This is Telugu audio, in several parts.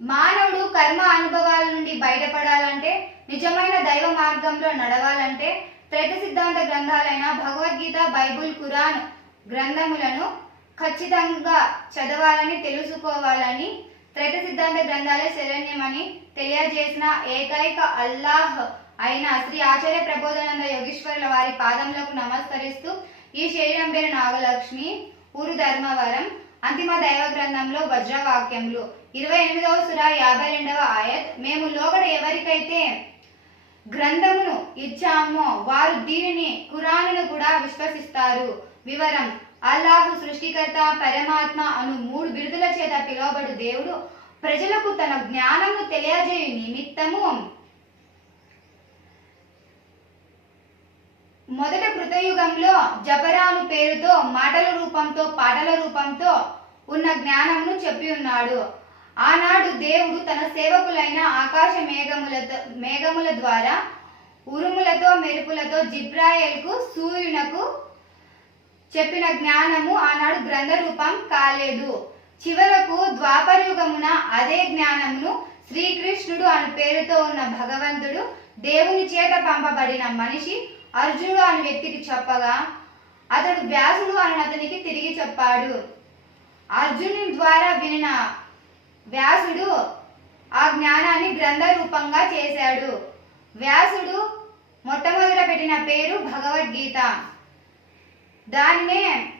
మానవుడు కర్మ అనుభవాల నుండి బయటపడాలంటే నిజమైన దైవ మార్గంలో నడవాలంటే త్రైత సిద్ధాంత గ్రంథాలైన భగవద్గీత బైబుల్ ఖురాన్ గ్రంథములను ఖచ్చితంగా చదవాలని తెలుసుకోవాలని త్రైత సిద్ధాంత గ్రంథాలే శరణ్యమని తెలియజేసిన ఏకైక అల్లాహ్ అయిన శ్రీ ఆచార్య ప్రబోధానంద యోగేశ్వరుల వారి పాదములకు నమస్కరిస్తూ ఈ శరీరం పేరు నాగలక్ష్మి ఊరు ధర్మవరం. అంతిమ దైవ గ్రంథంలో వజ్రవాక్యములు ఇరవై ఎనిమిదవ సుర యాభై రెండవ ఆయత్. మేము లోగడ ఎవరికైతే గ్రంథమును ఇచ్చామో వారు దీనిని కురాను కూడా విశ్వసిస్తారు. వివరం అల్లాహు సృష్టికర్త పరమాత్మ అను మూడు బిరుదుల చేత పిలువబడు దేవుడు ప్రజలకు తన జ్ఞానము తెలియజేయు నిమిత్తము. మొదట కృతయుగంలో జబరాను పేరుతో మాటల రూపంతో పాటల రూపంతో ఉన్న జ్ఞానమును చెప్పి ఉన్నాడు. ఆనాడు దేవుడు తన సేవకులైన ఆకాశ మేఘములతో మేఘముల ద్వారా ఉరుములతో మెరుపులతో జిబ్రాయేల్కు సూర్యునకు చెప్పిన జ్ఞానము ఆనాడు గ్రంథ రూపం కాలేదు. చివరకు ద్వాపరయుగమున అదే జ్ఞానమును శ్రీకృష్ణుడు అని పేరుతో ఉన్న భగవంతుడు దేవుని చేత పంపబడిన మనిషి అర్జునుడు అనే వ్యక్తికి చెప్పగా అతడు వ్యాసుడు అని అతనికి తిరిగి చెప్పాడు. అర్జునుని ద్వారా వినిన వ్యాసుడు ఆ జ్ఞానాన్ని గ్రంథ రూపంగా చేశాడు. వ్యాసుడు మొట్టమొదట పెట్టిన పేరు భగవద్గీత. దాన్నే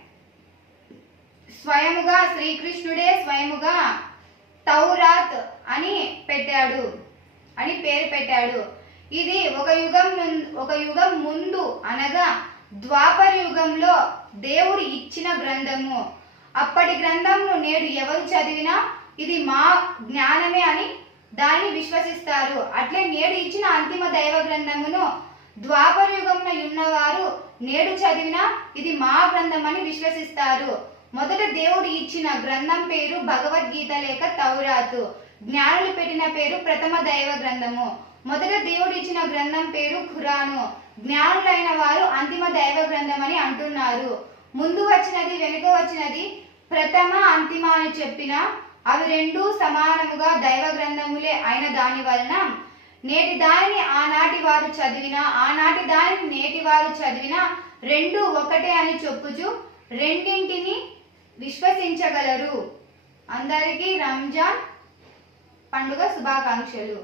స్వయముగా శ్రీకృష్ణుడే స్వయముగా తౌరాత్ అని పెట్టాడు అని పేరు పెట్టాడు. ఇది ఒక యుగం ఒక యుగం ముందు అనగా ద్వాపర యుగంలో దేవుడు ఇచ్చిన గ్రంథము. అప్పటి గ్రంథంను నేడు ఎవరు చదివినా ఇది మా జ్ఞానమే అని దాన్ని విశ్వసిస్తారు. అట్లే నేడు ఇచ్చిన అంతిమ దైవ గ్రంథమును ద్వాపర యుగంలో ఉన్నవారు నేడు చదివినా ఇది మా గ్రంథం అని విశ్వసిస్తారు. మొదట దేవుడు ఇచ్చిన గ్రంథం పేరు భగవద్గీత లేక తౌరాతు. జ్ఞానులు పెట్టిన పేరు ప్రథమ దైవ గ్రంథము. మొదట దేవుడు ఇచ్చిన గ్రంథం పేరు ఖురాను. జ్ఞానులైన వారు అంతిమ దైవ గ్రంథం అని అంటున్నారు. ముందు వచ్చినది వెనుక వచ్చినది ప్రథమ అంతిమ అని చెప్పిన అవి రెండు సమానముగా దైవ గ్రంథములే అయిన దాని వలన నేటి దానిని ఆనాటి వారు చదివిన ఆనాటి దానిని నేటి వారు చదివిన రెండు ఒకటే అని చెప్పుచు రెండింటిని విశ్వసించగలరు. అందరికీ రంజాన్ పండుగ శుభాకాంక్షలు.